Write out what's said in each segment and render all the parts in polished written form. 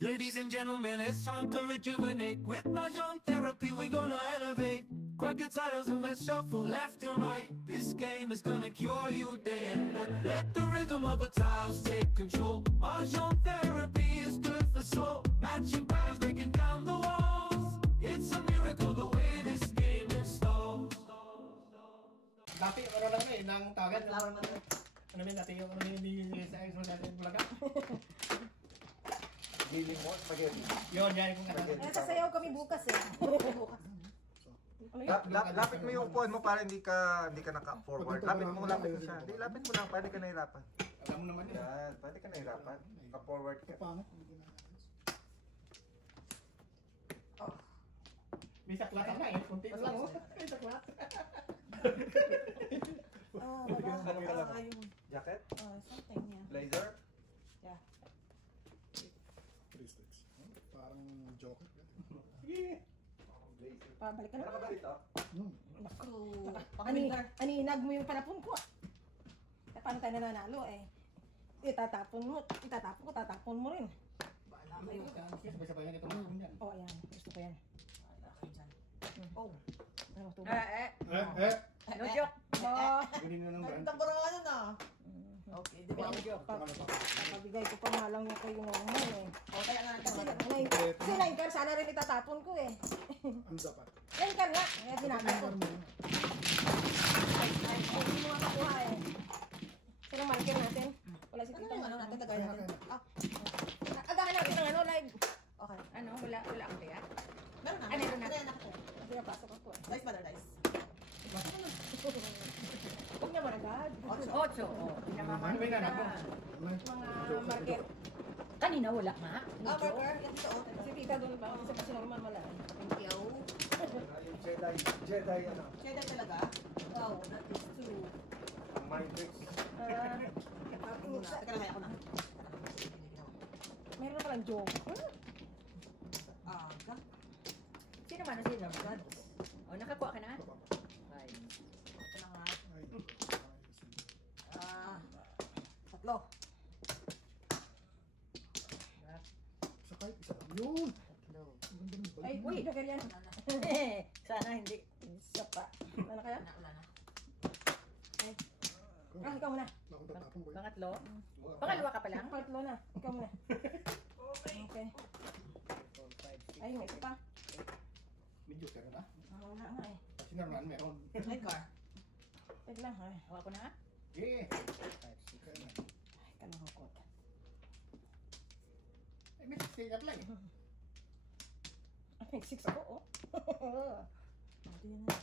Ladies and gentlemen, it's time to rejuvenate. With Mahjong therapy, we're gonna elevate. Grab your titles and let's shuffle left and right. This game is gonna cure you day and night. Let the rhythm of the tiles take control. Mahjong therapy is good for soul. Matching patterns, breaking down the walls. It's a miracle the way this game installs. Dati ano lang eh, nang tawagan ano ba dati yung hindi sa expo natin bulaga. Lili mo, spaghetti. Yun, yan kung ano. Sasayaw kami bukas eh. Lapit mo yung phone mo para hindi ka naka-forward. Lapit mo siya. Hindi, lapit mo lang para hindi ka nahirapan. Alam mo naman yan. Yan, para hindi ka nahirapan. Ka-forward ka. May saklat na eh, kunti lang mo. May saklat. Ano ka lang? Jacket? Something, yeah. Blazer? Yeah. 3 sticks. Parang Joker. Sige. Blazer. Pabalik ka Ano ka ba na. dito? Naku. Aninag mo yung panapon ko. Eh, paano tayo nananalo eh? Tatapon mo rin. Bahala kayo. Sabay-sabay yan itong mga yan. Oh, ayan. Gusto ko yan. Bahala kayo dyan. Oh. Ano, tubo? No joke. Oh. Galing na ng brand. Tamburangan na. Okay, di ba? Papabigay ko pa nga lang yung kayo normal eh. O, kaya nga Kasi naman. kasi nine-car, sana rin itatapon ko eh. Ano dapat? Nine-car nga, kaya ginagawa ko. Ay, hindi mo nga makuha eh. Sino marker natin? Wala si Ano Tita. yung ano natin, tagay natin? Ah, Agahan natin ng ano, live. okay. Ano? Wala ako kaya? Meron na. Ano yun na? Ano yan, nakito? Kasi napasok ako eh. Dice ba na dice? Huwag naman agad. 8. Oh. Ano ba yung nanak mo? Mga marker. Kanina wala nga. Ah, burger. Yan dito, oh. Si Tita doon ba? Kasi kasi normal wala eh. Thank you. Yung Jedi ano? Cheddar talaga? Oh, that is true. Ang mind tricks. Teka lang, kaya ako na. Meron na palang joke. Aga. Sino man si Lord? Oh, nakakuha ka na? Ay. Ito na nga. Ay, Ah, tatlo. sa kahit isa lang. Yun! Ay, uy, joker yan. Sana hindi. Isa pa. Ano kaya? Wala na. Ay. Ah, ikaw muna. Wala akong tatapong ko yun. Pangatlo? Pangalawa ka pa lang? Pangatlo na. Ikaw muna. Okay. Ay, may isa pa. Medyo pero na. Wala nga eh. Kasi normal meron. Ay, car. Wait lang. Ay, Hawa ko na? Eh. ay kalungkot. Eh, may stay up lang eh. Ay, 6 ako, oh. Ito yun na.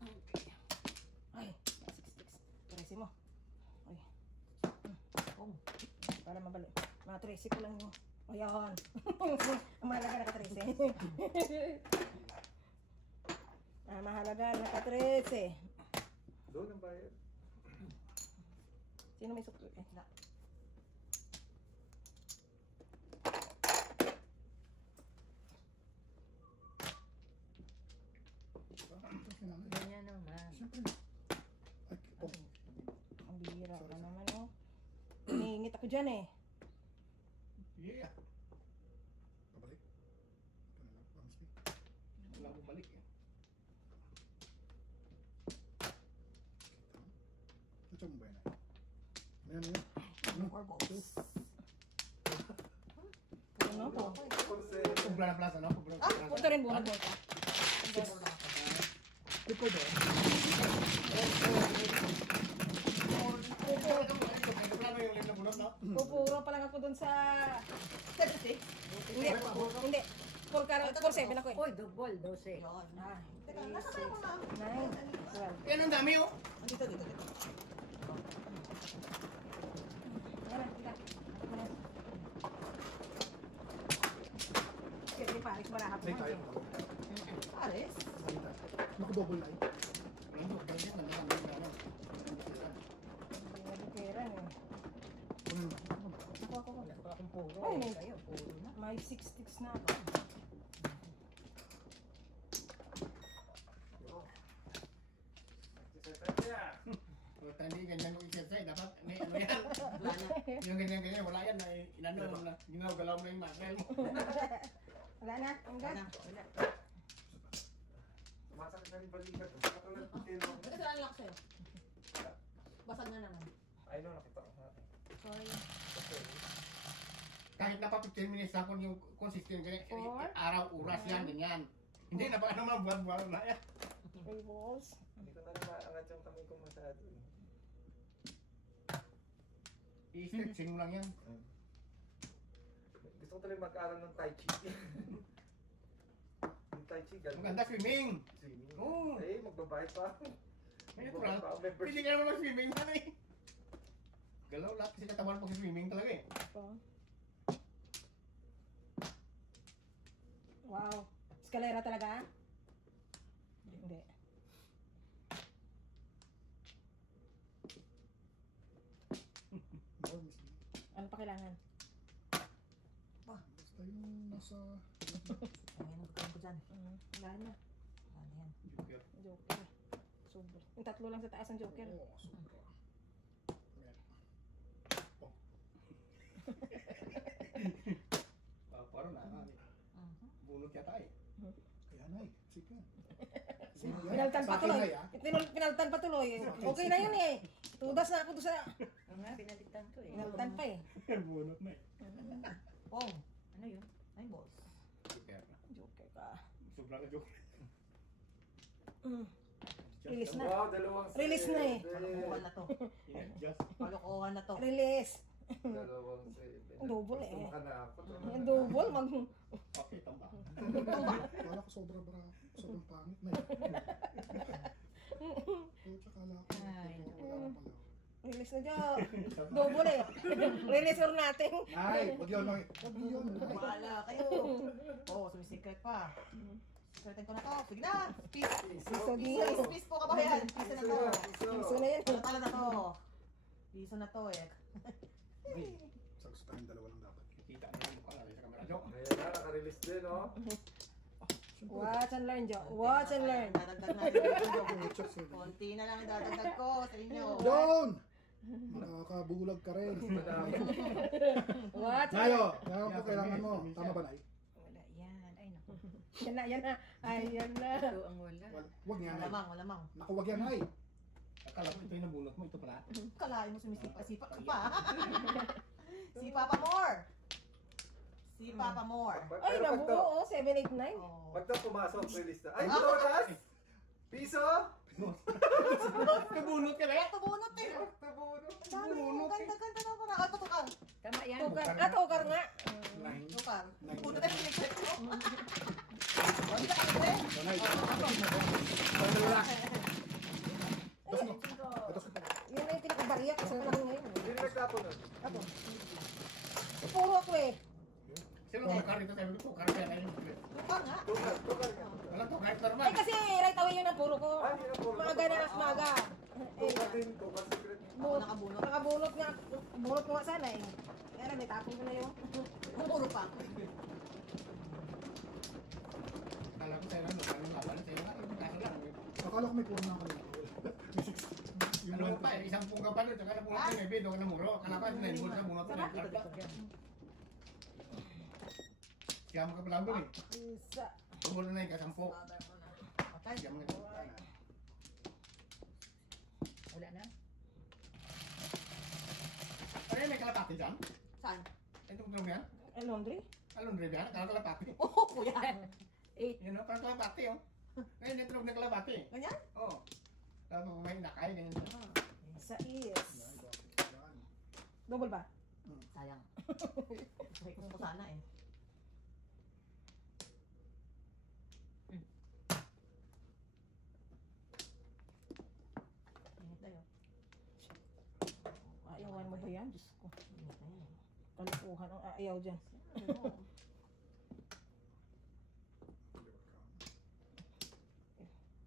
Okay. Ay, 6. Tresi mo. Ay. Oh. Para mabalik. Mga 13 ko lang yung... Ayan. Ang mahalaga naka 13. Mahalaga naka 13. Doon ang bayad. Sino may sukli? Na. Ganyan naman. Siyempre. Ay, oh. Ang bihira ka naman, oh. Hinihingit ako dyan, eh. Yeah. Pabalik. Ito na lang. Honestly. Wala akong balik eh. Ito mo ba yan? Ayan, ayan. Or balls. Ano po? Kumpla na plaza, no? Kumpla na plaza. Punta rin buwan ko. Ito ba? Pupuro pa lang ako dun sa... Hindi. Hindi. 4-7 ako, eh. Uy, double, 12. Yun. Teka, nasa ka na. 9, 12. Yan ang dami oh. Dito, dito, dito. Ayan na, tita. Sige, Paris, marahap Ay, tayo. mo. Aris. Naku-double line. Pera, eh. Ako. Wala akong puro. Ay, may- Kayo, puro na. May 6 sticks na ako. Hindi ganyan mo i-set dapat may ano yan. Wala na. Yung ganyan, wala yan. Inano mo na. Ginagalaw mo na yung muscle mo. Wala na. Ang Wala gas. na. Wala. Sumasakit na rin balikat. Katulad ng tino. Ba't sila lang sa'yo? Basag na naman. Ay, no, nakita ko natin. Sorry. Kahit na pa 15 minutes ako yung consistent ganyan. Four. Araw, oras yan, ganyan. Hindi na pa naman buwan-buwan na yan. 3 balls. Hindi ko na rin maangat yung kamay ko masyado. I-stretching mo lang yan. Gusto ko talaga mag-aral ng Tai Chi. Yung Tai Chi, ganun. Maganda swimming. Swimming. Oo. Eh, magbabayad pa. Natural. Magbabayad pa ako. Membership. Hindi ka naman mag-swimming na eh. Galaw lahat kasi katawan pag swimming talaga eh. Ito. Wow. Escalera talaga? Hindi. Ano pa kailangan? Basta yung nasa... Ayan, magkaroon ko dyan. Wala na. Ano yan? Joker. Joker. Sobra. Yung tatlo lang sa taas ng joker. Oo, sobra. Ayan. Parang na. Bunot yata eh. Kaya na eh. Sige. Pinaltan pa tuloy. Pinaltan pa tuloy. Okay na yun eh. Tudas na ako doon sa... Oo nga, pinalitan ko eh. Pinaltan pa eh. Bunot na eh. Oh, Ano yun? ay balls. Joker. Joker ka. Sobrang joker. Release na. Wow, dalawang set. Release na eh. Kalokohan na to. Just. Kalokohan na to. Release. Dalawang set. Double eh. Gusto mo ka na ako. Yung double mag... Okay, tamba. Kala ko sobrang pangit na eh. Pucha, kala ko. Ay. Wala na pala. Release na dyan. Double eh. Release or natin. Ay, wag yun. Wag yun. Ay. Bahala kayo. Oh, sumisikret pa. Sikretin ko na to. Sige na. Peace. Piso di. Peace po kabayan. Piso na to. Piso na yan. Tala na to. Piso na to eh. Sagso tayong dalawa lang dapat. Kita na yung mukha natin sa camera. Joke. Ayan na, naka-release din, oh. Watch and learn, Jo. Watch and learn. Dadagdag na yung Pucha, sige. konti na lang dadagdag ko sa inyo. John! Makakabulag ka rin. Watch and Nayo, learn. kaya po kailangan mo. Tama ba, Nay? Wala yan. Ay, naku. Yan na, yan na. Ayan na. Ito ang wala. Wag nga, Nay. Walamang. Naku, wag yan, Nay. Akala ko ito yung nabunot mo. Ito pala. Kalahin mo sumisipa-sipa ka pa. Sipa pa more. Sipa pa more. Ay, nabuo oh. 7, 8, 9. Oh. Pag daw pumasok, release na. Ay, tulas! Piso! Nabunot ka na eh. Tumunot eh. Nabunot. Dami mo. Ganda na para. Ito tukang. Tama yan. Tukar. Ah, tukar nga. Tukang. Puto na sinikret mo. Nay. Yun na yung pinakabariya kasi naman ngayon. Hindi na nagtapon nun. Ako. Puro ako eh. Sino tukar dito? Sabi ko tukar kaya na yun. Tukang nga. Tukar, tukar nga. Wala tukar normal. Ay kasi right away yun ang puro ko. Ah, hindi na puro. Maaga na, maaga. Eh, Tukar din, tukar secret. Ako nakabunot. nakabunot nga. Bunot ko nga sana eh. Kaya may tapon ko na yung... Puro pa. Akala ko sa'yo lang. Anong laban sa'yo nga. Kaso lang. Akala ko may puro na kanina. Ano mo pa eh. Isang pungka pa nun. Saka na bunot yung ebid. Huwag na muro. Akala ko na yung bunot bunot na yung karta. Kaya mo ka pala doon eh. Isa. Tungkol na yung kasampo. Okay. Kaya mo nga. Wala na. Ano yan? May kalapati dyan? Saan? Ito kung yan? Ay, laundry? Alon rin yan? Kala kalapati. Oh, kuya. 8. Yun o, parang kalapati oh. Ngayon, yung tulog ng kalapati. Ganyan? Oo. Tapos may nakay, ganyan. Isa is. Double ba? Sayang. Sabi ko sana eh. Init tayo. Ayawan mo ba yan? Diyos ko. Init na yan. Kalukuhan ang ayaw dyan.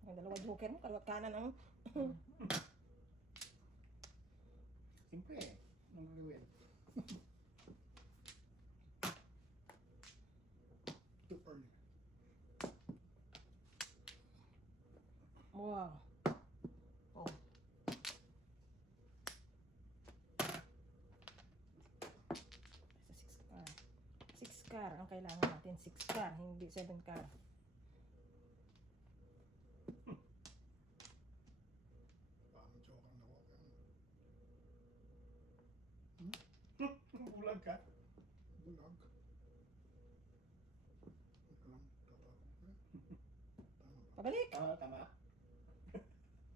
Ang dalawa joker mo, kaliwat kanan ang... Simple eh. Anong gagawin? Too early. Wow. Oh. car ang kailangan natin. 6 car, hindi 7 car. Parang joke ang nakuha ko. Bulag ka. Bulag. Wait lang, tatapon ko yan. Tama ba? Pabalik! Tama.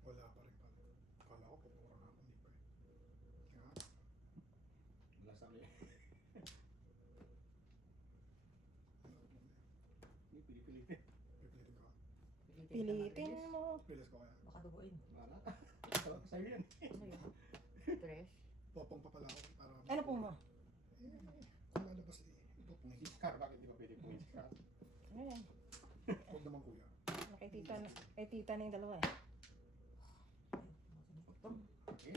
Wala pa rin pala. Akala ko pupura na ako, hindi pa eh. Kaya, Wala sa akin. wala ko muna. Hindi, pili-pili. Pipilitin ko. Pilitin mo. Pilis ko kaya. Baka duguin. Wala. Sarap sa'yo yan. Ano yun? Tres. Popong pa pala ako para... Ano po mo? Kung lalabas eh. Popong Si Scar, bakit di ba pwede po si Scar? Ayan. Huwag naman kuya. Kay tita na yung dalawa eh. Okay.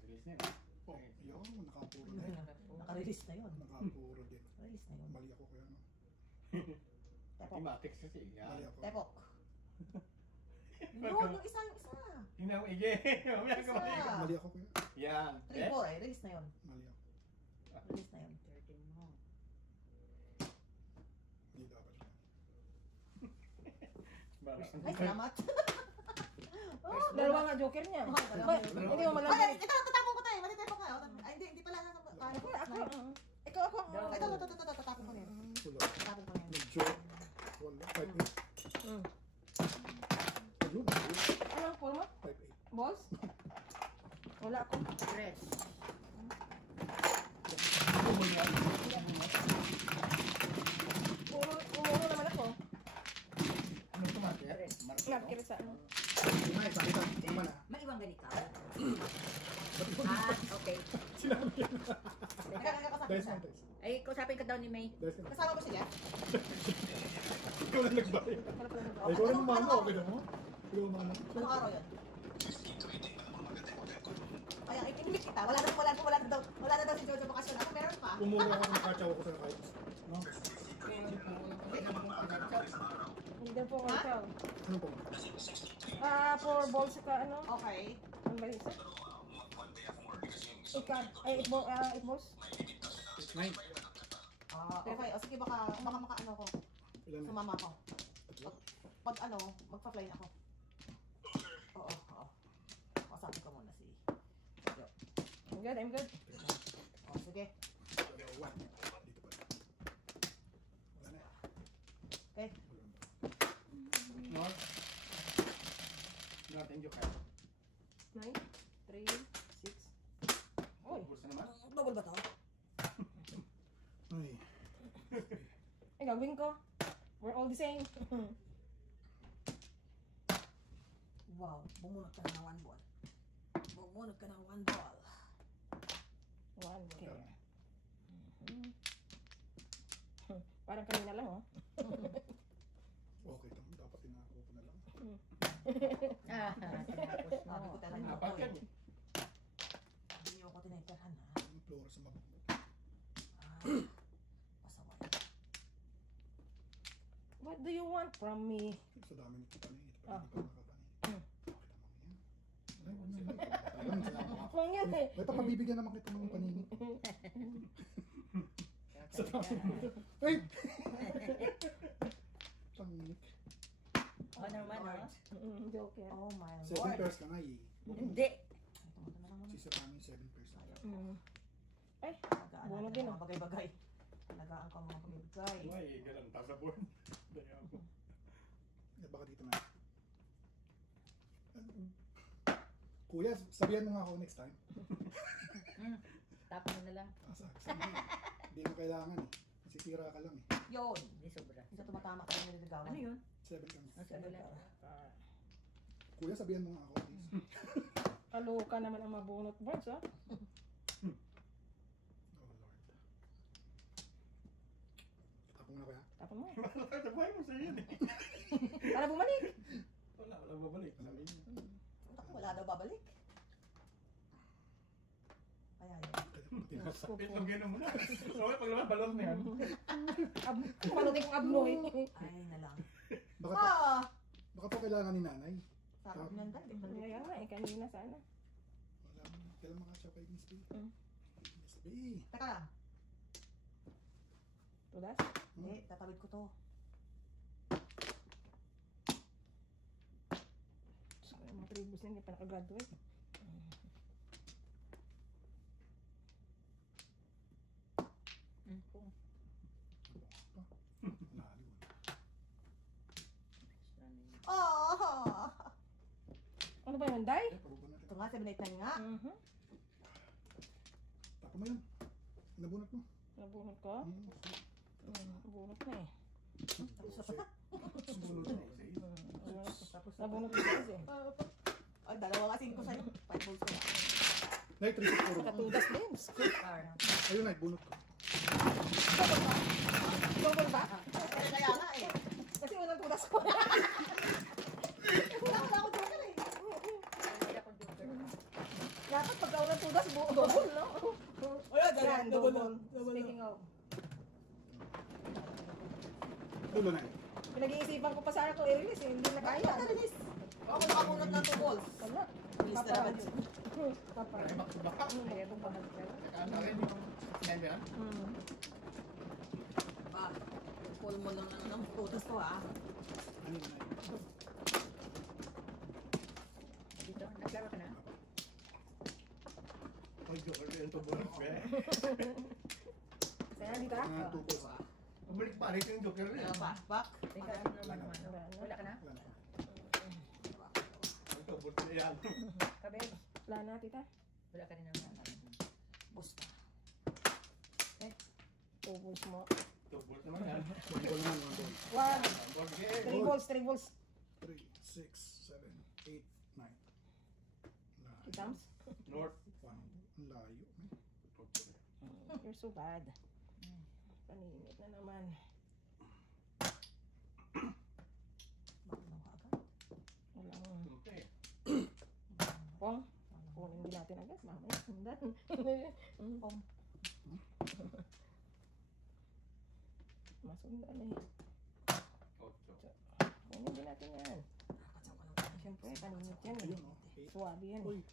Release na yun. Oh, yun. Nakapuro na yun. Naka-release na yun. Nakapuro din. Release na yun. Mali ako kuya, no? Mathematics kasi. Mali Yan. ako. Tepok. Yun, yung isa. Tingnan mo, Ige. Mamaya ka mali. Isa. Mali ako kuya. Yan. 3-4 eh. Release na yun. Mali ako. Release na yun. 13 mo. Hindi dapat yan. Ay, salamat. Dalawa nga joker niya. Dalawa. Hindi mo Ay, malagay. ito, tatapon ko tayo. Mali tepok nga. Ay, hindi pala. Ako. Ikaw ako. Ito, tatapon ko na yun. Wala. Tatapon ko na yun. Nag-joke. Wala. 5-8. Mm. Ayun. Ano ang forma? 5-8. Balls? Wala ako. Tres. Umuro naman ako. Ano ito, Marker? Marker sa ano. Ay, sakita. Tama na. Maiwang ganito. Okay. Nagkakasapin Dice siya. na, dice. Ay, kausapin ka daw ni May. Dice na. Kasama ko siya. Ikaw lang nagbayad. Wala pala nag- Ay, ikaw rin umano. Okay na mo? Ikaw umano. Anong araw yun? Kaya ikinig kita. Wala na daw si Jojo bakasyon. Ako meron pa. Umura ako ng kachaw ko sa kahit. No? Hindi daw po ako ikaw. Ano po? 4 balls ka ano? Okay. Ang ba isa? Ikan. Ay, 8 balls. 9. Okay. O sige, baka makaano ko. Ilan na? Sumama ko. Pag ano, magpa-fly na ako. Oo. Kasabi ko muna si Jo. I'm good. O, sige. 1. Dito pa. Wala na. Okay. North. Natin yung 9, 3, 6. Oy, Bulsa naman. Double ba to? Ay. ay gagawin ko. We're all the same. Wow. Bumunot ka na ng 1 ball. Bumunot ka ng 1 ball. 1, okay. Parang kanina lang, oh. Okay, dapat tinako ko na lang. Tinapos Sabi ko mo. talaga Apat ako yan eh. eh. Hindi niyo ako tinaytahan ha. Ang floor sa mabuk. Pasaway. What do you want from me? Sa dami nito panin. Ito Ah. pa nakakapanin. Ay, wala na. Ayun, salamat ako. Kung yan eh. May papabibigyan naman kita ng paningin. Sa dami nito. Ay! Pangit. Oh, naman, oh. Joker. Oh my 7 lord. pairs ka nga eh. Hindi. Ito na lang muna. Sisa kami 7 pairs. Ay, Alagaan Buno natin din, ang mga bagay-bagay. Alagaan ko ang mga bagay-bagay. Ay, galanta sa board. Daya ako. Eh, baka dito na. Kuya, sabihan mo nga ako next time. Tapos na lang. Sabi mo, hindi mo kailangan eh. Masitira ka lang eh. Yun. Hindi sobra. Hindi ka tumatama ka ng nililigawan. Ano yun? 7 kami. Nasa wala. Kuya, sabihan mo nga ako please. Kaloka naman ang mabunot birds, ha? Oh Lord. Tapong na kaya? Tapon mo. Sabay mo sa yun eh. Para bumalik. Wala babalik. Sabi niya. Wala daw babalik. Kaya yun. Itong gano'n mo na. Okay, pag naman balon na yan. Palutin kong abnoy. Ay na lang. Baka, baka pa kailangan ni nanay. Sarap niyan dati. Kaya nga eh, kanina sana. Wala mo. Kailan makasya kay Miss B? Mm. Miss B. Teka lang. Tudas? Hindi, tatawid ko to. So, yung mga tribus na hindi pa nakagraduate. Kung. Lalim. Oh! Ano ba yun, Day? Parugan natin. Ito nga, 789 nga. Tapo mo yun. Nabunot mo. Nabunot ko? Nabunot na eh. Sumunod mo. Nabunot ko kasi. Ay, dalawa kasi ko sa'yo. 5 balls ko na. Night, 3 puro. Katudas din. Ayun, night, bunot ko. Double ba? Kaya nga eh. Kasi unang tudas ko. Wala ako joker eh. Wala akong joker. Dapat pagka unang tudas, double, no? Yan, double. Speaking of. Dulo na eh. Pinag-iisipan ko pa sana kung i-release, hindi na kaya. Matalis. Ako nakamunot ng 2 balls. Wala. Release na naman yun. Papa. Baka. Ayaw ko pa mag-try. Ano rin yung sinabi yan? Pa, pull mo lang ng putas ko ah. Ano yun, night? Dito, naglaro ka na? Ay, joker rin ito bonus ba eh. Saya dito ah. 2 balls. Pabalik pa rin yung joker rin. Ano ba? Back? Teka, ano naman? Wala ka na? Wala na. Ito, bonus na yan. Kabel? Wala na, tita. Wala ka rin naman. Busta. Tubos mo. Ito, bonus naman yan. 1 ball naman, 1 ball. One. Bonus game. Three balls, three balls. 3, 6, 7, 8, 9. Itams. North. Wow. Ang layo. You're so bad. Paninit na naman. Bakit lang agad? Walang Okay. pong. Kunin din natin agad. Mamaya, sundan. Pong. Masundan eh. Ocho. Kunin din natin yan. Nakakasang ko lang. Siyempre, paninit yan eh. Ayun, oh. 8. Suwabe yan Uy. eh.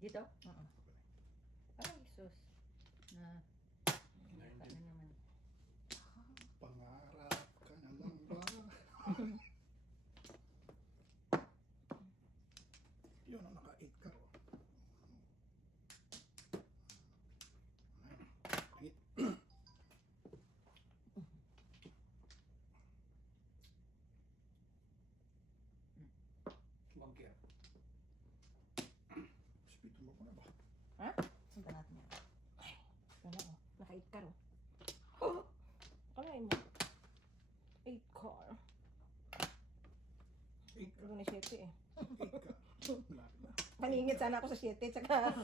Dito? Oo. Ay, sus. Na, ano naman? Pangarap ka na lang ba? Yun, oh, naka 8 ka. Oh. Hit. Bunker. Speed mo ko na ba? Sundan natin yan. Wala oh. Naka-8 car oh. Kalain mo. 8 car. 8 ka. Ito na 7 eh. 8 ka. Malapit na. Paningit sana ako sa 7 tsaka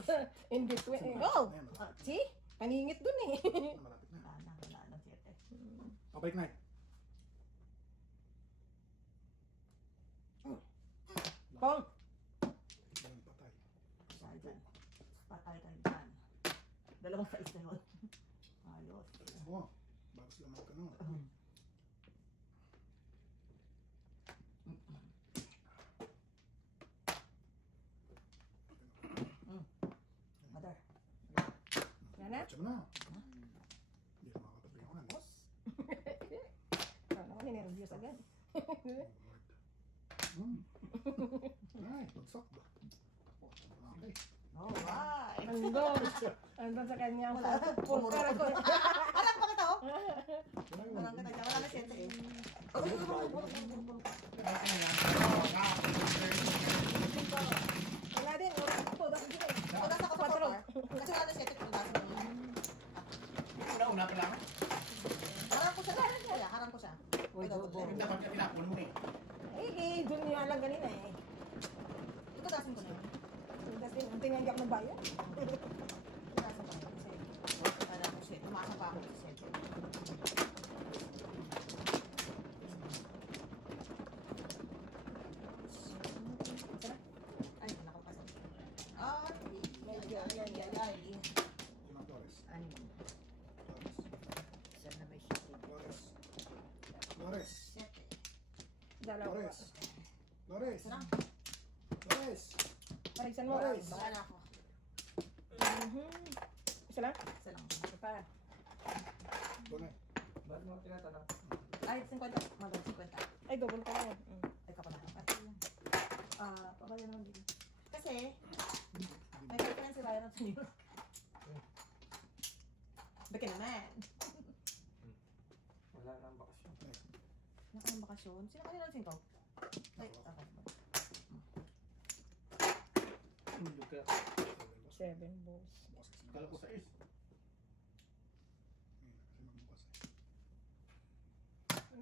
in between eh. Oh! Ayan, malapit See? Paningit dun eh. na. Malapit na. Wala ng 7. Pabalik na eh. Pong! Yan, patay. Dahil dyan. Patay tayo dyan. Dalawang size na yun. Ayos. Alis mo. Bago sila magkano. Mother. Yan na? Watch mo na. Hindi na makakatabihan. Boss. Kala ko ninervyos agad. Ay, bagsak ba? Oh, okay. Alright. Andun. Andun sa kanya. Wala. Full car ako. Alam pa kita oh. Wala yun. Walang kita dyan. Wala na 7 eh. Wala din. Oras ko. Dahil dito eh. Kung nasa ka sa 4, kasi wala na 7 kung nasa mo. Una pa lang. Harang ko siya. Kaya harang ko siya. Dapat ka tinapon mo eh. Eh, dun niya lang kanina eh. Ito dasin ko na yun. Tapos din, ang tingnan ako nagbayo. Ito dasin ko na yun. Kasi wala ako 7. Tumasa pa ako sa 7. Ay, nakapasa. Ay. Yun ang Flores. Anim. Flores. Isa na may shooting. Flores. Flores. 7. Dalawa. Flores. Flores. Isa lang. Flores. Pariksan mo. Flores. Baka na ako. Isa lang? Isa lang. Isa pa. Doon eh. Ba't mo tinatanong? Ay, 50. Magod, 50. Ay, double ka lang. Ay, kapala. Pabayan lang din. Kasi, may girlfriend si Ryan at sa New York. Baki naman. Wala nang bakasyon. Nakayang bakasyon. Sino kanina ng singkaw? Ay, tapos ba? Tulog ka. 7 balls. Kala ko sa is.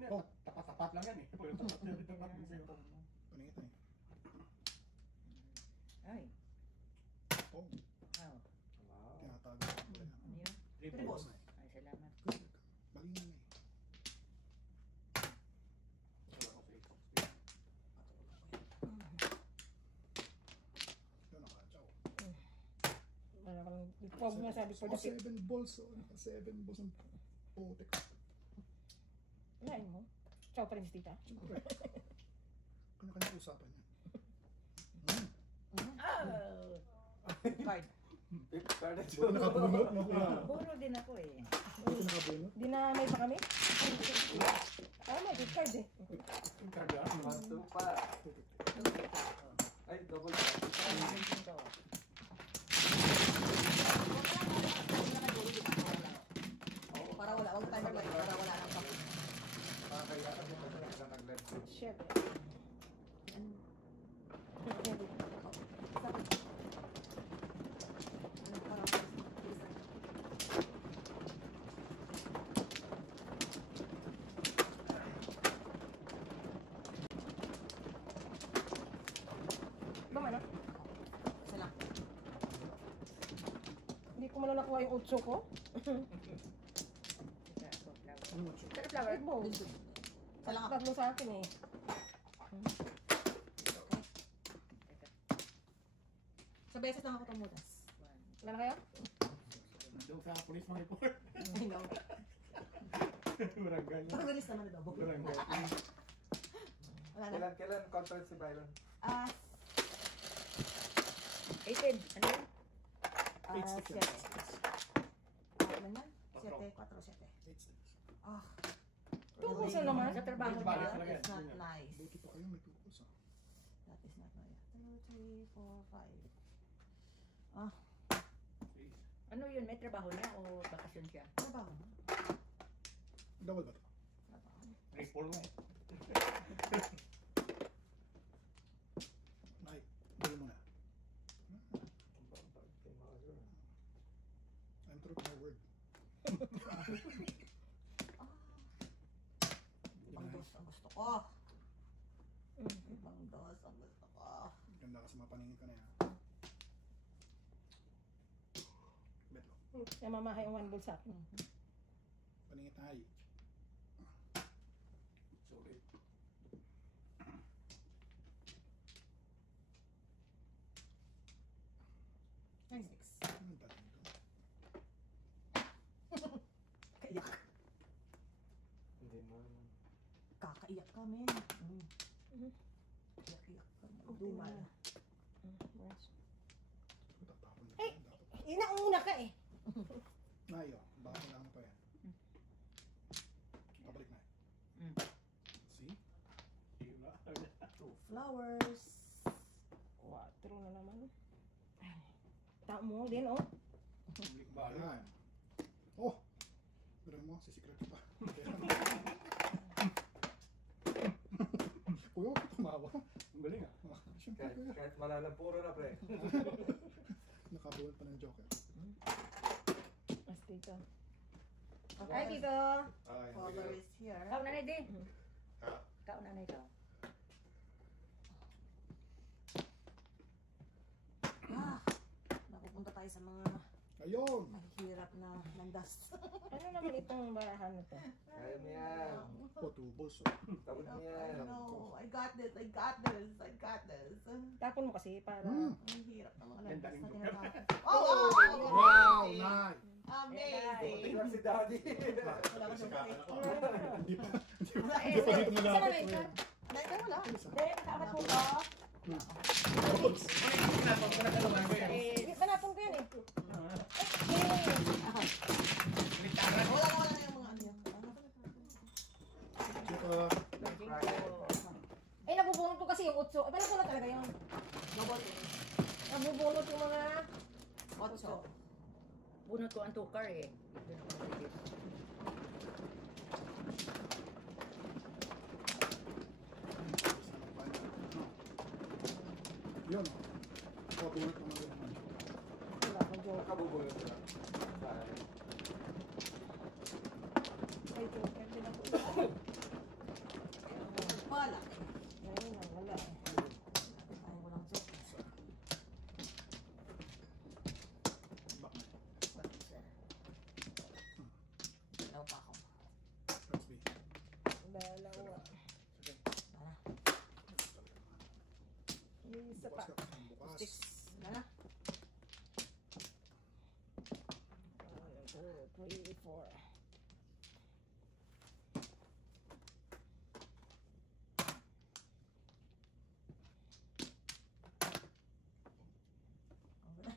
Oh. Tapat-tapat lang yan eh. Pag tapat yan, tapat din sa'yo. Paningit na eh. Ay. Oh, Wow. Wow. tinatago ko pala yan. Ano yun? Triple boss. Ay, salamat. Good. Balingan na eh. Yun ang katsaw. Wala ka lang. Huwag mo sabi for the pick. 7 balls. 7 balls ang putik. Lain mo. Ciao pa rin si tita. Siyempre. Kanya-kanya usapan yan. Oh! Card. Ito nakabunot, no? Puro din ako eh. Ito nakabunot. Dinamay pa kami? Tama, good card eh. One, two pa. Ay, double. Para wala, huwag tayo mag para wala nang kapit. Kaya kasi madalas na nag-live. Shit. Ba man, Isa lang. hindi ko man nakuha yung 8 ko. Ano mo, Chok? Pero flower. Eight balls. Isa lang ako. Tatlo sa akin eh. Sa beses lang ako tumutas. Wala na kayo? Doon sa police mga report. Ay, no. Barangay. Pag-release naman na daw. Barangay. Wala na. Kailan conference si Byron? 18. Ano yun? 7. Ano yan? 7, 4, 7. 8 sticks. Ah. Tungkol sa naman. Sa trabaho Balik niya. talaga. It's not nice. Buti pa kayo, may tupos ah. That is not nice. 2, 3, 4, 5. Ah. Ano yun? May trabaho niya o bakasyon siya? Ano ba? Double ba ito? Report mo. Nay, bili mo na. I'm true to my word. Ibang dos ang gusto ko. Ibang dos ang gusto ko. Ganda kasi mapaningit ka na yan. Betlo. Yung mamahay yung 1 ball sa akin. Paningit na hay. Sorry. Nice. Ano ba dito? Kaiyak. Hindi mo naman. Kakaiyak ka, men. Iyak-iyak ka. Dumal. Tatapon na Eh! yan. Dapat. Inauna ka eh. Nay, oh. Baka kailangan pa yan. Pabalik na. See? Two flowers. 4 na naman. Ta mo din oh. Ayan. Oh! Pero mo, sisikreto pa. Kuya, huwag ka tumawa. Ang galing ah. Siyempre, kuya. Kahit malalampuro na pre. Nakabuhat pa ng joker. Mas tito. Okay. Ay, tito. Ay, Cover is here. Ikaw nanay din. Ikaw nanay ikaw. Ah, napupunta tayo sa mga Ayun! mahihirap na landas. Ano naman itong barahan na to? Kaya mo yan. Oh, tubos. Tawag mo I yan. know. I got this. I got this. I got this. Tapon mo kasi para... Mm. Ang hirap ng mga Ganda landas rin na to. tinatapos. Oh, Wow! Nice! Amazing! Tingnan si Daddy. Wala ka sa sakit. Hindi pa. Eh, pa dito sana malapit. na ito. Dahil ka wala. Dahil nakakat mo to. Tubos! Eh, panapon ko yan eh. Nabunot ko ang tukar eh. Doon ako nag-release. Yun o. Pabunot ko na naman. Wala akong joke. Kabubulot sila. Ay, joker din ako. Wala. Ayun lang, wala. Ay, walang check. Dalaw pa ako. Let's be. Dalawa. Wala. Isa pa. Bukas ka pa bukas. Six. Wala. 1, 2, 3, 4.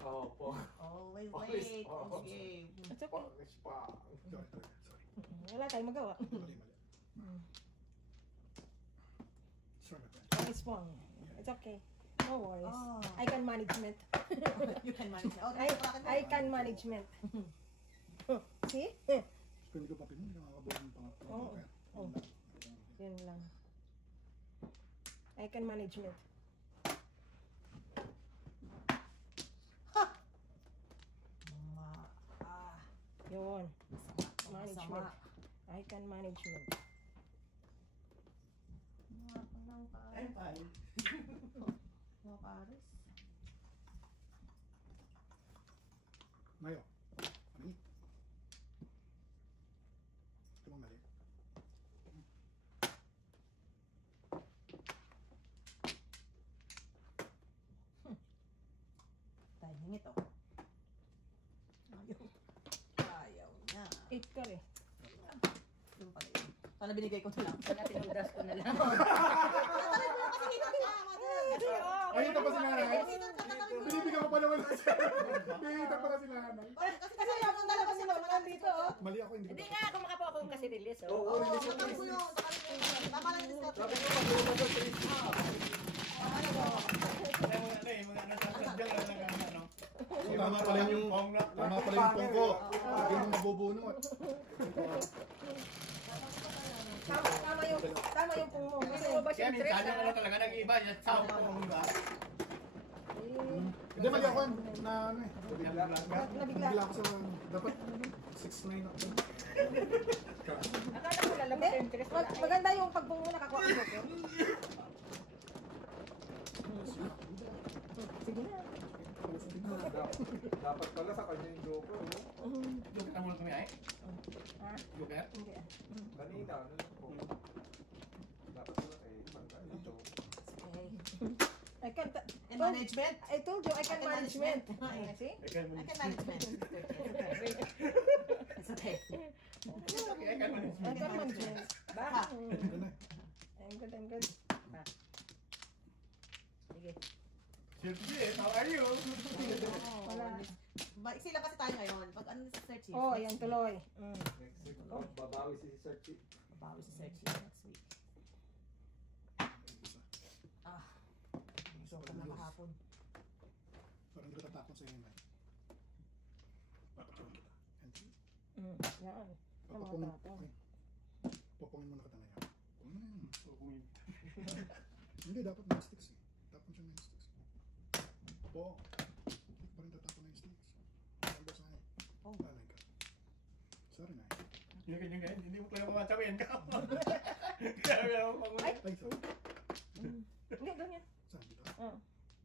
Opo. Always Always late. pause. Okay. It's okay. Pangis pa. Sorry. Wala tayong magawa. Mali. Sorry, my friend. It's fun. It's okay. No worries. Oh. I can management. You can manage. Oh, I can management. See? Pwede ko pa pinunin. Nakakabuhin pa nga. Oo. Oo. Yun lang. I can management. Yun. Management. I can management. I'm fine. Mga pares. Mayo. Mali. Ito mo mali. Timing ito. Ayaw niya. 8 ka rin. Yung pala yun. Sana binigay ko na lang. Sana tinudras ko na lang. Ay, ito pa si nanay. Binibigyan ko pa naman siya. Binibigyan pa na si nanay. Kasi yung ang dalawa sila Dito, oh. Mali ako, hindi ko Hindi pa. nga, kung makapo akong kasi release. Oh. Oo, matang ko yun. Tama lang yung discount. Tama pala yung pong ko. Hindi mo mabubunot. Tama yung pung mo. Kasi, Ba Kaya siya tres? minsan ako talaga nag-iba. Yung tao ko kung iba. Hindi, mali ako na ano eh. nabigla. Nabigla ako sa dapat 6'9 ako. Akala ko lalabas yung tres. Maganda yung pagpung mo nakakuha ka joker. Sige na. Dapat pala sa kanya yung joker. Joker ang mula kami ay. Ha? Joker? Hindi ah. Kanina, ano po? Dapat pala pagkain yung joker. I can't. And management. I told you I can management. See? I can management. It's okay. Okay, I can manage. I can management. Ba? I'm good, I'm good. Sige. Siyempre, how are you? Wala. Sila kasi tayo ngayon. Pag ano sa search Oh, ayan tuloy. Next week, babawi si Sir Chi. Babawi sa search next week. So, kung na kahapon. Parang hindi ko tatapon sa inyo. Papatulong kita. Yan. Papapungin. Papungin mo na kita ngayon. Papungin. Hindi, dapat may sticks eh. Tapon siya may sticks. Po. Hindi pa rin tatapon na yung sticks. Ang basahin. Oh. Oh my God. Sorry na. Yung ganyan, hindi mo kaya mamatawin ka. Kaya ako pang... Ay! Ay, sorry. Hindi, doon yan. Saan dito?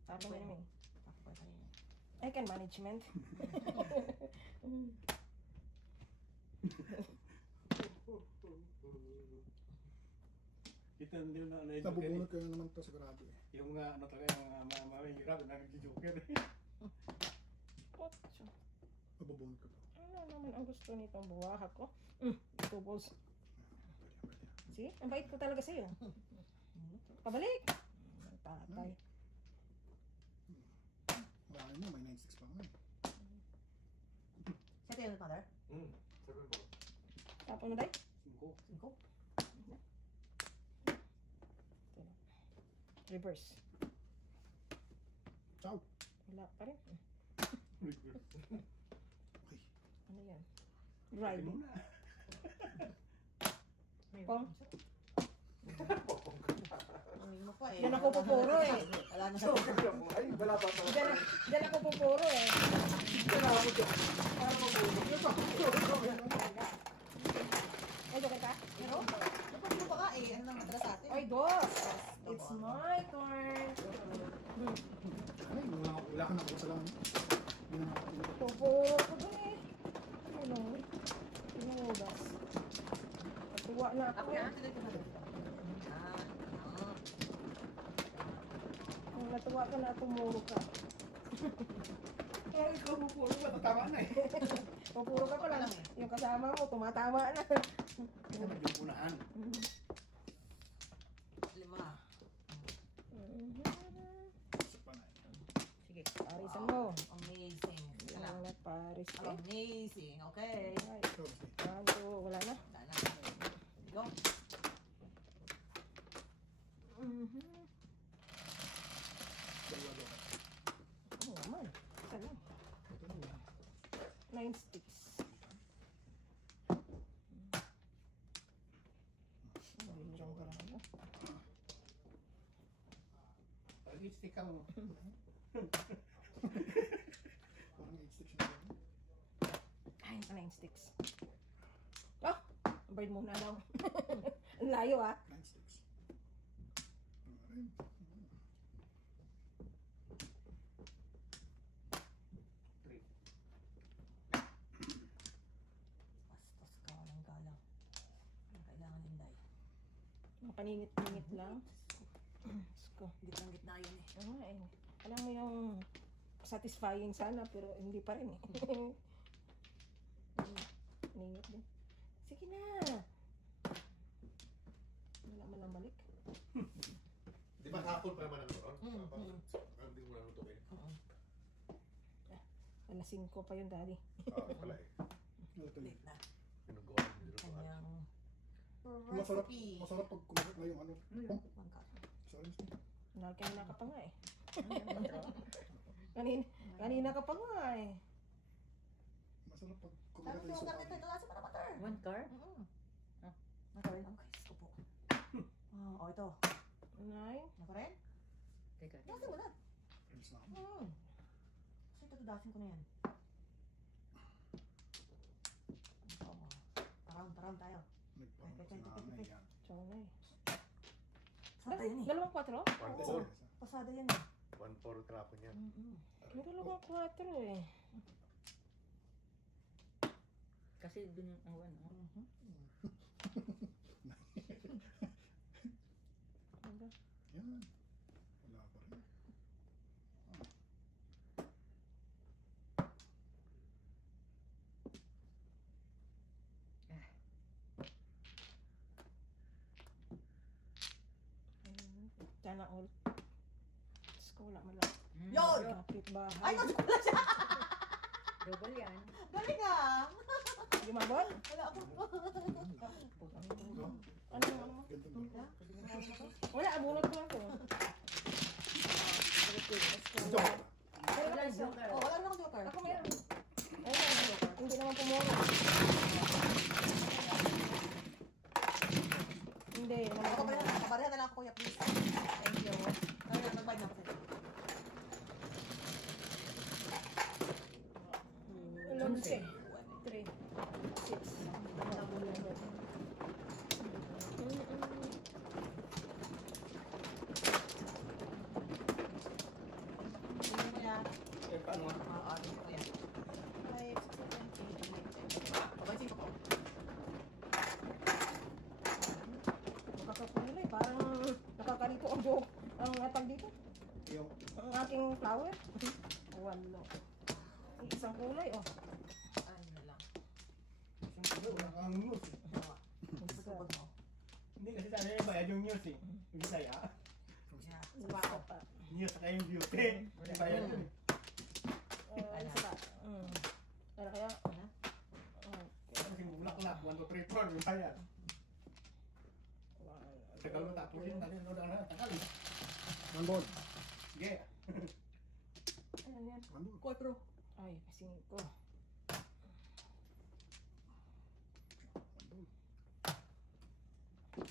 Tapos na namin. Takbo tayo. I can management. Ito hindi na ano yung joker. Nabubunot ko na naman ito sigurado eh. Yung ano talaga, yung mahirap na nag-joker. Nabubunot ko to. Ano naman ang gusto nitong buwahak ko? Tubos. Pwede. See? Ang bait ko talaga sa'yo. Pabalik! Tatay. Marami mo, may 9-6 pa naman. Siya tayo yung color? Sabi mo. Tapon mo tayo? 5. Reverse. Ciao! Wala pa rin. Okay. Driving. Pong. Hindi mo pa eh. Diyan ako pupuro eh. Wala na siya. Ay, wala pa ito. Diyan ako pupuro eh. Ay, joker ka? Pero, dapat mo ba ka eh? Ano nang matras sa atin? Ay, boss. It's my turn. Ay, wala ka na ako sa lang. Hindi na ako. Pupuro ko dun eh. Ano? Pinugas. Natuwa na ako eh. Natuwa ka na tumuro ka. Ay, ikaw mo puro ba? Tama na eh. Pupuro ka pa lang. Yung kasama mo, tumatama na. Ito yung unaan. Lima. Sige, parisan mo. Amazing. Yan na, paris eh. Amazing. Okay. Ay, wala na. Wala na. Go. Oo naman. Isa lang. 9 sticks. Bilang ka lang ako. Pag-stick ka mo. Parang 8 sticks na lang. Ay, 9 sticks. Oh! Bird muna daw. Ang layo ah. 9 sticks. Ay, Bastos ka. Walang galang. Ang kailangan hinday. Paningit-ningit lang. Diyos ko. Gitnang-gitna yun eh. Oo nga eh. Alam mo yung satisfying sana pero hindi pa rin eh. Ningit din. Sige na. Wala man ang balik. Di ba hapon pa naman ang noon? Hindi mo lang ito eh. Alas 5 pa yun, daddy. Wala eh. ito yun. Late na. Pinugawa ng dito. Kanyang Masarap, recipe. masarap pag kumagat na yung ano. Bangka. Sorry. Kanina ka pa nga eh. Kanina ka pa nga eh. Masarap pag Sabi kumagat ko na yung yung suka. karne tayo sa parapater. 1 car? Okay, guys ko po. Oh, ito. 9. Ano pa rin? Teka. Dasin mo na. Friends na. Kasi ito, dasin ko na yan. Round tayo. Nagpangat na nanay yan. Tsaka na eh. Pasada yan eh. Dalawang 4? 1-4. Pasada yan eh. 1-4 trapo niya. May dalawang 4 eh. Kasi dun yung awan. Yan. Wala pa rin. Sana all. Diyos ko, wala man lang. Yun! Kapit bahay. Ay, nasa pala siya! Double yan. Galing ah! Lumabot? Wala ako. Ano mo? Ganda na. Wala, abunot ko ako. Wala joker. Oh, wala na akong joker. Ako meron. Ayun, hindi naman pumuro. Hindi, wala Ako ako ba yan? Kabarehan na lang ako, kuya, please. Thank you. Ay, nag-buy na ako sa'yo. 11, 3, 6. Hindi mo yan. Eh, paano? Hindi ko yan. 5, 6, 7, 8, 9, 10. Pabansin ko po. Nakakakulay, parang nakakalito ang joke. Ang natag dito. Yung Ang aking flower. Walo. Isang kulay, oh. Ano na lang. siyempre, wala kang news eh. Dalawa. Gusto ko mo. Hindi kasi sana yung bayad yung news eh. Yung Bisaya. Yeah. Isa Sapa ako. pa. News saka yung beauty. May bayad yun eh. Isa pa. Ano kaya? Ano? Kasi bulaklak, 1, 2, 3, 4, may bayad. Tagal mo tapos yun, tagal mo na tagal eh. One board. Sige. Ano yan? One board. 4. Ay, 5.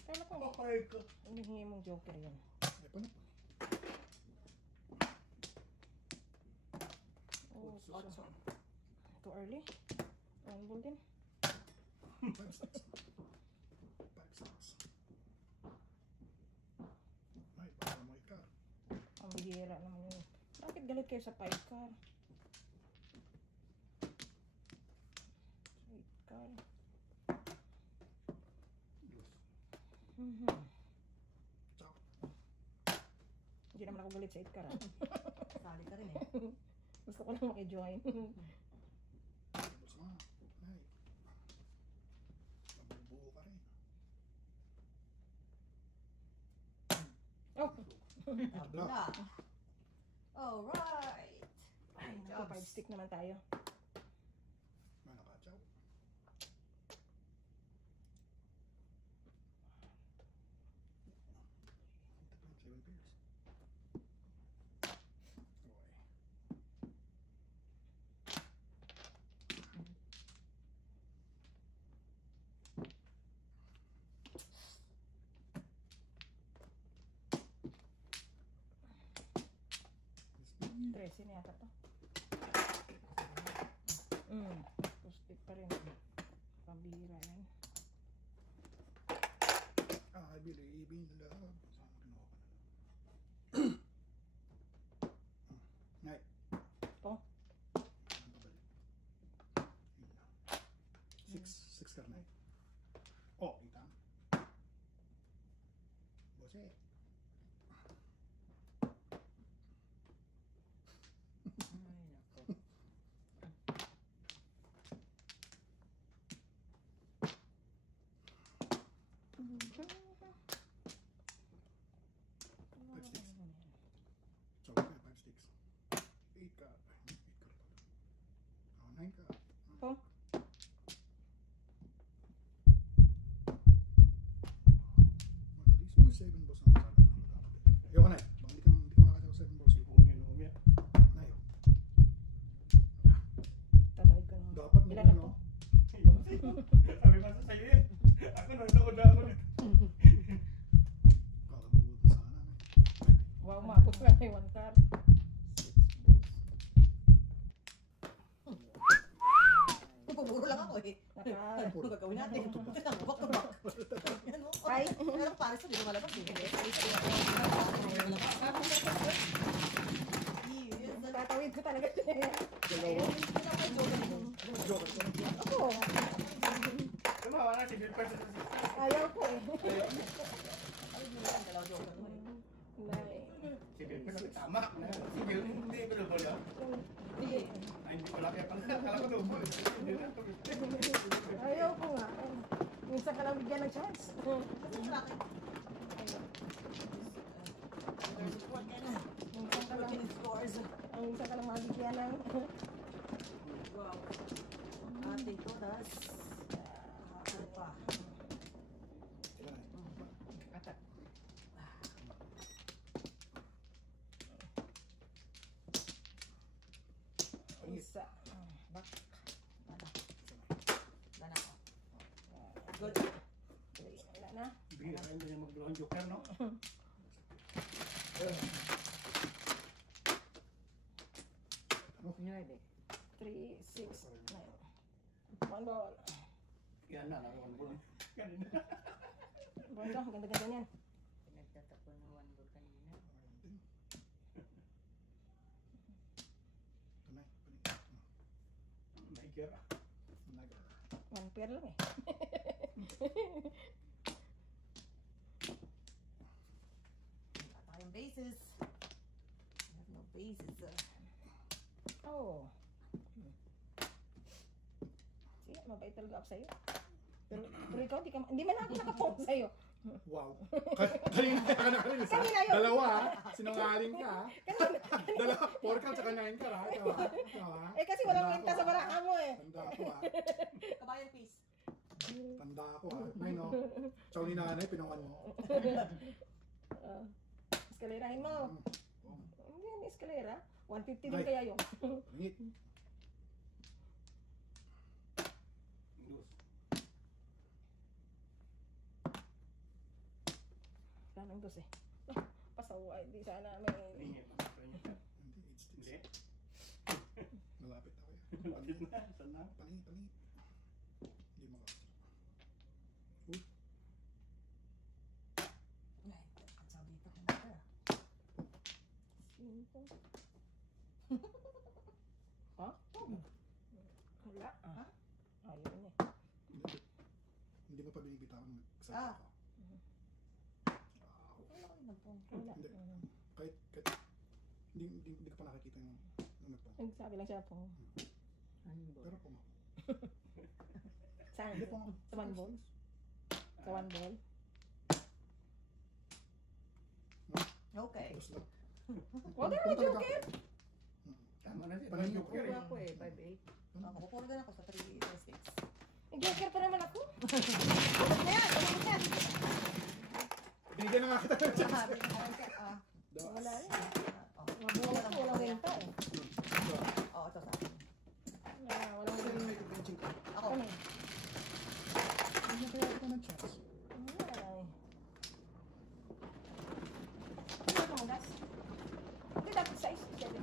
Kala ko, Okay ko. hinihingi mong joker yun. Eh, paano po? Oh, too early. One ball din. 5 stacks. 5 stacks. Ay, para mo ikar. Ang bihira naman yun. Bakit galit kayo sa 5 car? 8 car. Ciao. Hindi naman ako galit sa 8 car. Sali ka rin eh. Gusto ko lang makijoin. Tapos nga. Ay. Mabubuo ka rin. Oh! Tabla. Alright. Ay, naku, 5 stick naman tayo. Ano ka, ciao. Seven pairs. Okay. This 13 na yata to. Stick pa rin. Pambihira yan. I believe in love. Saan mo kinuha ko na? Ngay. Ito. Ano ba balik? Yun lang. 6 ka na. Oh, kita. Bose. So, 5 sticks. 8 ka. 8 ka. Oh, 9 ka. Ito. Magalis. Uy, 7 balls na sana. Ayoko na eh. Baka hindi ka makakasya 7 balls. Nay. Tatawid ko naman. Dapat mo Ilan na ano. to? Sabi pa sa sa'yo yun. Ako nanonood na ako nito. Kakabuot na sana. Wow, maapos na yung 1 car. Pupuro lang ako eh. Naka... Ano gagawin natin? Ito lang, walk to walk. Ano? Ay. Pero pares na, di ko malabas eh. Tatawid ko talaga siya. Ako. Tumawa na si Bill Person. Ayaw ko eh. Nay. Si Bill Person, tama. Si Bill, hindi ko na ba Hindi. Ay, hindi ko laki. Kala ko doon. Ayaw ko nga. Minsan ka lang bigyan ng chance. Minsan ka lang. Minsan ka lang mabigyan ng... Wow. Ate ko, das. Ano pa? Atat. Isa. Back. Dana ko. Good. Wala na. Bihira rin din mag-draw ang joker, no? Nueve. 3, 6, 9. One ball. Yan na, nakakuha ko. Ganun. Bondo, ganda-ganda niyan. Nagtatapon ng 1 ball kanina. May kira. 1 pair lang eh. Wala tayong bases. We have no bases. Oh. Sige, mabait talaga ako sa'yo. Pero ikaw, hindi man ako nakapong sa'yo. Wow. Kanina ka na kanina. Kanina yun. Dalawa ha. Sinungaling ka ha. Dalawa. 4 ka tsaka 9 ka ha. Ikaw ha. Ikaw ha. Eh kasi walang minta sa baraha mo eh. Tanda ako ha. Kabayan, please. Tanda ako ha. Nay no. Chow ni nanay, pinungan mo. Eskalerahin mo. Hindi yan eskalera. 150 din Ay. kaya yun. Ngit. Lose. ng dos eh. Pasaway, di sana may... Hindi, 8 sticks. Malapit ako eh. Malapit na. Saan na? Palit. Hindi makakasira. Uy, Ay, ang sabi dito kung baka. Cinco. Ha? Wala. Ha? Ayun eh. hindi mo pa binibitawan nagsalita Ah. ka. Wala ko yung nagpong. Wala. Hindi. Kahit hindi ko pa nakikita yung nagpong. Nagsabi lang siya po. Pero puma. Saan? Hindi po. Sa one ball? Sa one ball? Okay. Tapos lang. Huwag ka naman joker! Tama na siya. Paningin ko. Puro ako eh, 5'8". Ako, pupuro ako sa 3 6. Joker pa naman ako. Ulit na yan! Ulit na yan! Binigyan na nga kita ng chance. Sabi ko ah. Wala rin. Oh. Mabuhay ko, walang renta eh. Oh, ito sa akin. Walang renta. Ako. Ano eh? Binigyan kaya kita ng chance. Wala eh. Ano ito ang gas? Hindi dapat size. 5'8".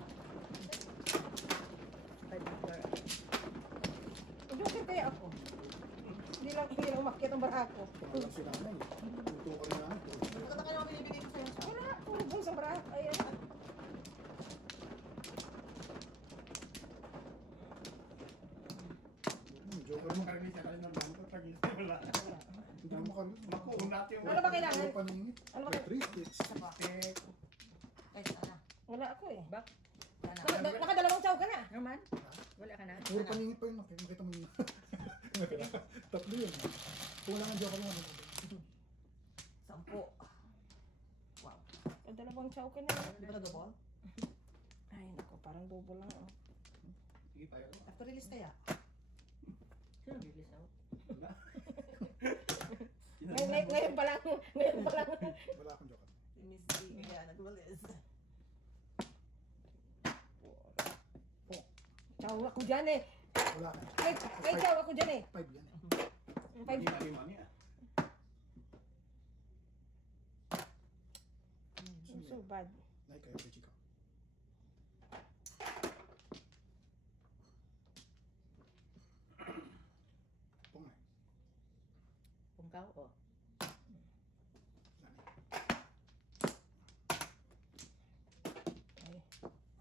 Joker kaya ako. Hindi lang umakyat ang barako. Parang si nanay. Tuto ko rin nanay. Ito na kayo ang binibigay ko sa'yo. Wala, puro buong sa barako. Ayan. Joker Pero mo. makarami siya kanina ng tagis. Wala. Hindi mo makaroon. Makuunat yung... Ano ba kailangan? Puro paningit. Ano ba? 3 sticks. Ay, sana. Wala ako eh. Bak, Sana. Nakadalawang chow ka na. naman? Wala ka na? Puro paningit pa yun. Nakita mo yun. Tatlo yun. Kung wala nga joker mo. 10. Wow. Nakadalawang chow ka na. Di ba nag-ball? Ay, naku, parang bobo lang oh. Sige tayo. After release kaya? Sino bilis out? Ngayon pa lang. Wala akong joker. Si Miss D kaya nag-release. Chow ako dyan eh. Wala ka. May chow ako dyan eh. 5 yan eh. Hindi mali-mali ah. So bad. Nay, kayo kay Chico. Pong na. Pungkaw o?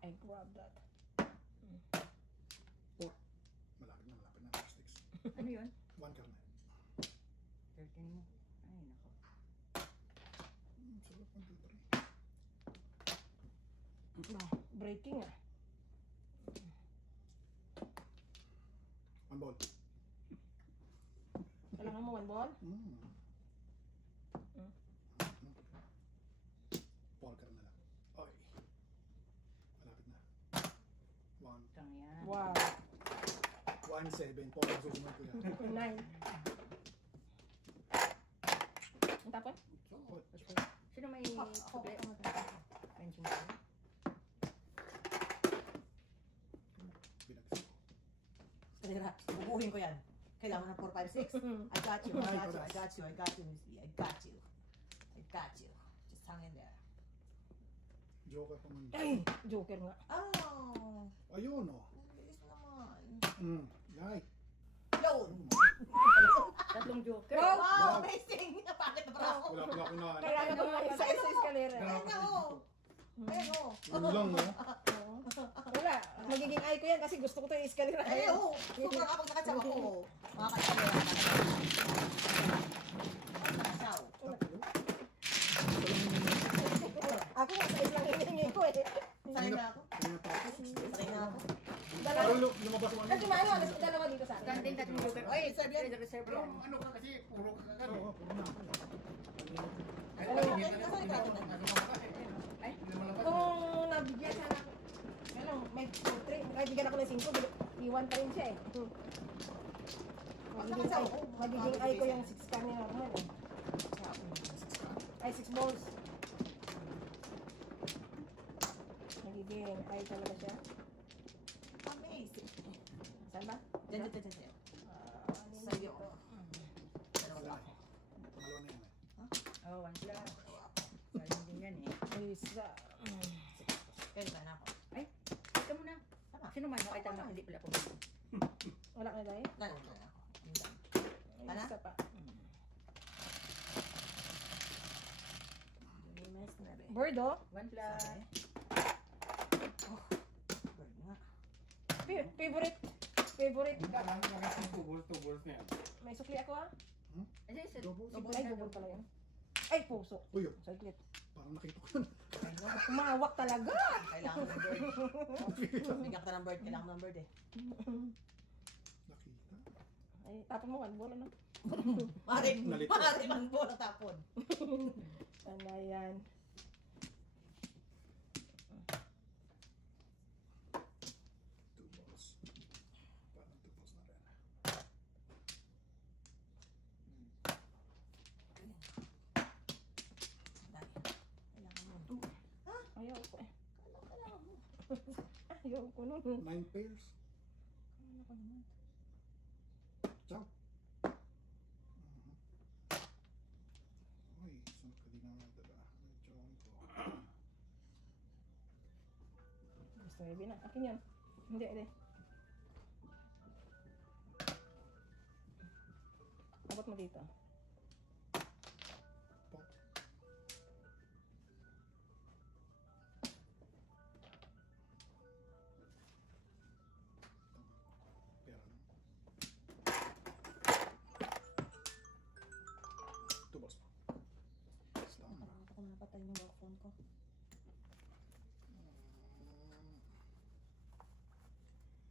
I grab that. Malapit na. 4 sticks. Ano yun? 1 karne. 13 mo. Ay, nako. Sarap 1, 2, 3. Breaking ah. 1 ball. Kailangan mo one ball? Mm. 4 karne lang. Oy. Malapit na. 1. Tang yan. Wow. 1-7. Pong ang susunod ko yan. 9. Ang tapon? Sino may Ako. suble? Pension ko? Binagsak ko. Kalira, bubuhin ko yan. Kailangan ng 4, 5, 6. I got you, I got you, I got you, I got you, Miss B. I got you. I got you. Just hang in there. Joker pa man. Ay! Joker nga. Oh! Ayun oh. Ang bilis naman. Nay. Yun! Tatlong joker. Wow! Amazing! Napakit na para ako. Wala akong na. Kailangan ko nga isa sa eskalera. Ayan na oh! Ayan oh! Yun lang no. Wala. Magiging eye ko yan kasi gusto ko ito yung eskalera. Ay, oh! Super kapag nakatsaw ako. Makakatsaw na yan. Nakatsaw. Ako nga sa islang hiningi ko eh. Sanay na ako. Kanina pa ako. Sanay na ako. Dalawa. Parang lumabas mo Kasi maano, alas dalawa dito sa akin. Ganding tatlong joker. Oy, reserve yan. Reserve Pero yan. ano ka kasi, puro ka ka. Oo, puro na ako. Ay, Ano hindi yun? na Nasaan yung ano ka kasi. Ay, Hindi naman labas. Kung nabigyan sana ako. Ano, may 2-3. Kahit bigyan ako ng 5, iwan pa rin siya eh. Magiging eye ko yung 6 kanina normal eh. Ay, 6 balls. Magiging eye talaga siya. Amazing. Saan ba? Diyan. Sa'yo. Dalawa Wala. ako. Pangalawa na yan eh. oh, one plus. tama, hindi pala po. Wala ka na tayo? Pana? Isa pa. Nice na rin. Bird, oh. 1 plus. Bird nga. Favorite. Favorite. Hindi, alam mo kasi two balls na yan. May sukli ako, ah. Ay, Double. Ay, bubol pala yun. Ay, puso. Uy, oh, Saglit. parang nakita ko yun. Kumawak talaga. Kailangan ng bird. Bigyan ka ng bird. Kailangan mo ng bird eh. Nakita. Ay, tapon mo, one ball, ano? Nalito. Maaari man po na tapon. Ano yan? Two balls. Parang two balls na rin. Ayaw ko eh. Ayaw ko nun. 9 pairs. Ano ko naman? Ciao. Uy, sunod ka din naman ito ba? Medyo ko. Gusto mo na. Akin yan. Hindi, hindi. Abot mo dito. Pop. Pera na. Two balls pa. Stop. Parang ako napatay yung work phone ko.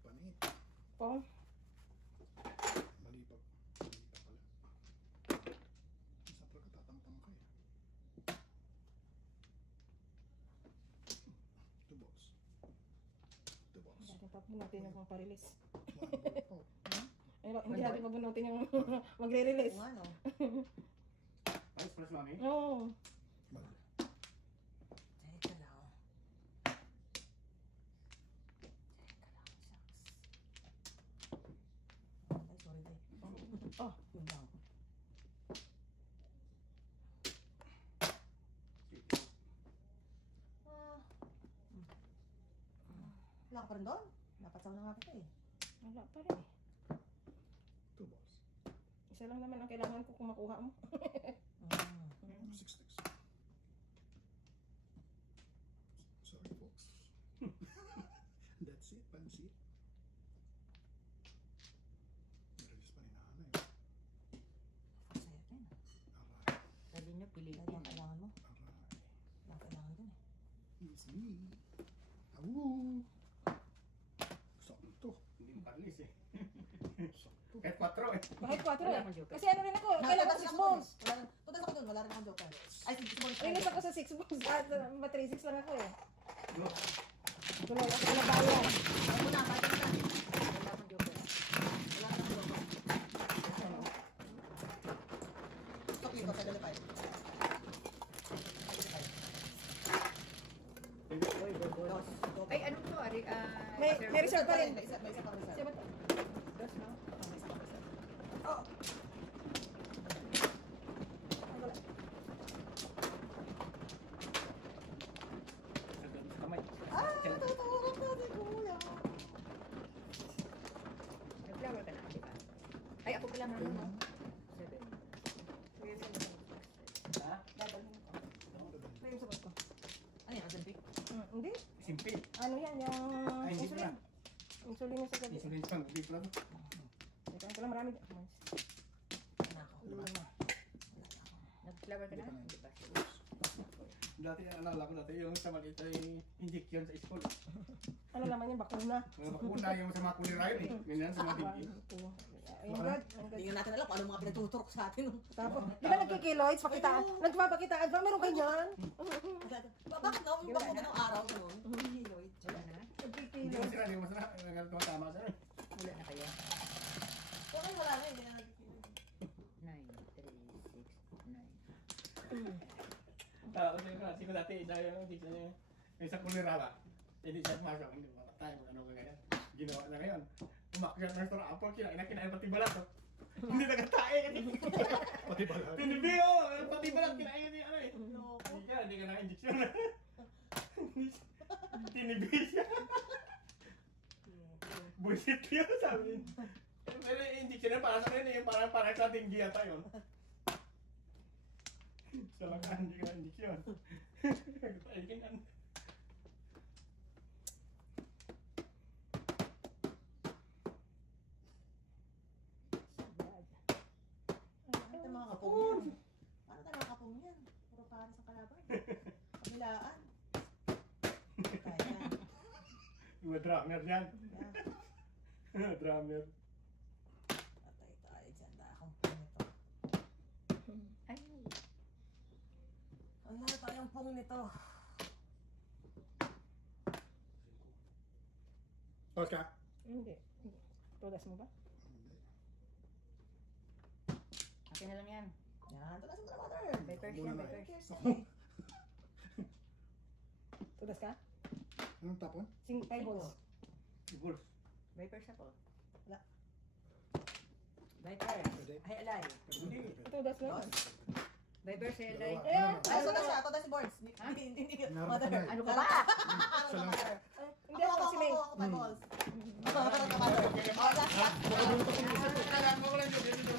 Panit. Pong. Mali pa. Mali pa pala. Isa pala katatang-tang ka eh. Two balls. Two balls. Hindi natin pabunutin yung pang-release. One ball po. Hindi natin pabunutin yung magre-release. Kung ano. Ayos pala si mami. Oo. Mali. Teka lang. Ay, sorry day. Oh. Yun lang. Wala ka pa rin doon? Napatsaw na nga kita eh. Wala pa rin eh. Two balls. Isa lang naman ang kailangan ko kung makuha mo. Six sticks. Sorry folks. That's it, pansit. Nirelease pa ni nanay. Sa'yo rin. Aray. Sabi niyo, piliin. Lagi ang kailangan mo. Aray. Lagi ang kailangan dun eh. It's me. Awoo. Sakto. Hindi mo kalis eh. Sakto. Kahit 4 eh. Bakit 4 Wala eh? akong joker. Kasi ano rin ako, kailangan ko 6 balls. Tutas ako dun, wala rin akong joker. Ay, 6 balls. Release ako sa 6 balls. At ba 3-6 lang ako eh. Go. Tuloy ako na bayan. Ay, muna, balik na. Wala akong joker. Wala ka ng joker. Stop dito, sa dalipay. Uy, dos. Ay, ano to? May reserve pa rin. May isa pang reserve. Siya ba to? Dos, no? May isa pang reserve. Oh. Ay, wala. Kamay. Natutulog na si Kuya. Nag-flower ka na, di ba? Ay, ako pala naman, no? 7. Ha? Dadalhin ko. May yung sagot ko. Ano yan, Azan Pick? Hindi. Simple. Ano yan? Yung Ay, hindi insulin. Insulin yung sa gabi. Insulin pang. Hindi pala. Ito ko lang marami. Nako. Lima. Nag-flower ka na, di ba? Dati, alala ko dati yung sa maliit ay injection sa school. Ano naman yung bakuna? Mga bakuna yung sa mga kulirayo eh. Ganyan sa mga dingding. 1, 2. Ayun, God. Hindi nga natin alam kung ano mga pinatuturok sa atin. Tapos, di ba nagkikiloids? Pakitaan. Nagpapakitaan ba? Meron kayo dyan? Bakit na? Yung pag ng araw ko nun. Lloyd. Wala na? Hindi mo Nagkikiloids. sila, hindi mo sila. Tumatama sa ano. Wala na kayo. Kung ano wala na, hindi na nagkikilig. 9, 3, 6, 9. Kasi ko dati, dahil yung teacher niya, yung sa kulira ba? Hindi siya pumasok, hindi mo tayo, ano ka ganyan. Ginawa na ngayon. Umakyat na restaurant apple, kinain pati balat. Hindi nagatae kasi. Pati balat. Tinibi oh, pati balat kinain niya ano eh. Hindi ka na-injection. Tinibi siya. bullshit yun, sabi. Pero yung injection na para sa akin, yung parang sa tinggi yata yun. Sa lakaan, hindi ka injection. Tayo ganyan. Ito mga kapong yan. Paano tayo mga kapong yan? Puro para sa kalaban. Kabilaan. Tayo yan. Mga drummer yan. Yan. Drummer. Patay tayo dyan. Dakang pong nito. Ay. Ano tayong pong nito? Pause ka. Hindi. Tudas mo ba? Akin na lang yan. Yan. Tulas mo na mother. Vipers Muna yan, na. vipers. Tudas ka? Anong tapon? 5 balls. Bulls. Vipers ako. Wala. Vipers. Pwede. Ay, alay. Tudas na. Vipers, ay, alay. Dalawa. Ay, tulas siya. Tulas si Boards. Hindi. Naroon Mother. ka na eh. Ano ka ba? Ano ba, mother? Hindi ako si May. Ako, 5 balls. Ako, mother. Kaya mo lang yun.